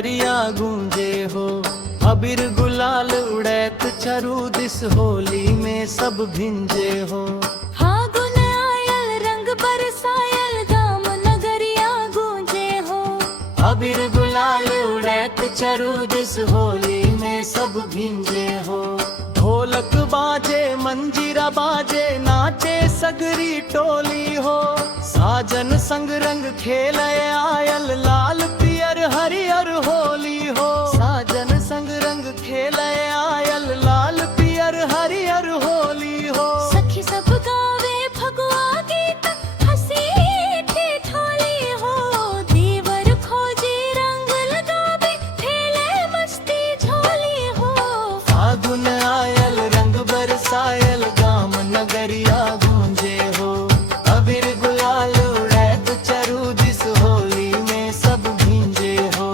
नगरिया गूंजे हो। अबीर गुलाल उड़ैत चरु दिस होली में सब भिंजे हो। फागुन आयल रंग बरसायल गाम नगरिया गूंजे हो। अबीर गुलाल उड़ैत चरु दिस होली में सब भिंजे हो। ढोलक बाजे मंजीरा बाजे नाचे सगरी टोली हो। साजन संग रंग खेले आयल लाल पियर हरियर होली हो। साजन संग रंग खेले आयल लाल पियर हरियर होली हो। सखी सब गावे फगुआ गीत हंसी ठिठोली हो। देवर खोजे रंग लगावे खेले मस्ती झोली हो। फागुन आयल रंग बरसायल गाम नगरिया गूंजे हो। अबीर गुलाल उड़ैत चरु दिस होली में सब भींजे हो।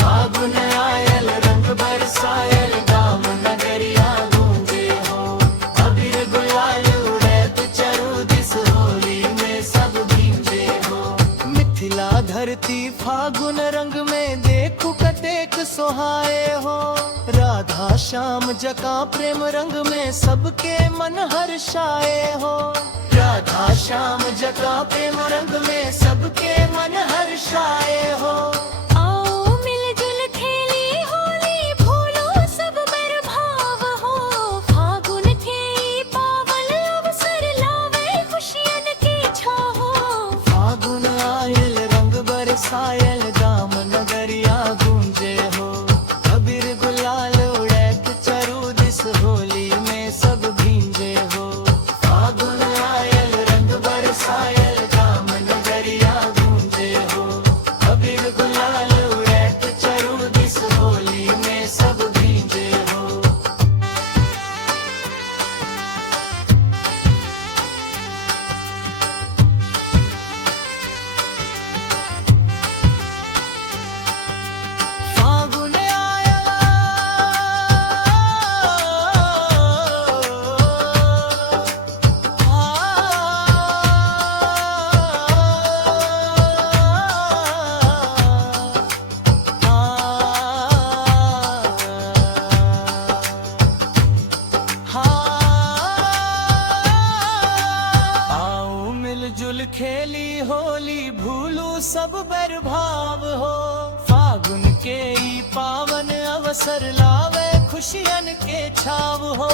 फागुन आयल रंग बरसायल गाम नगरिया गूंजे हो। अबीर गुलाल उड़ैत चरु दिस होली में सब भींजे हो। मिथिला धरती फागुन रंग में देखू कतेक सोहाए हो। राधा श्याम जका प्रेम रंग में सबके मन हर्षाए हो। राधा श्याम जका प्रेम रंग में सबके मन हर्षाए हो। आओ मिलजुल खेली होली भूलो सब बैर भाव हो। फागुन के पावन अवसर लावे खुशियन की छाह हो। फागुन आयल रंग बरसायल गाम नगरिया गूंजे हो। अबीर गुलाल उड़ैत चरु दिस होली में सब भींजे हो। फागुन आयल रंग बरसायल गाम नगरिया गूंजे हो। अबीर गुलाल उड़ैत चरु दिस होली में सब भींजे हो। फागुन आओ मिलजुल खेली होली भूलू सब बैर भाव हो। फागुन के ई पावन अवसर लावे खुशियन के छाव हो।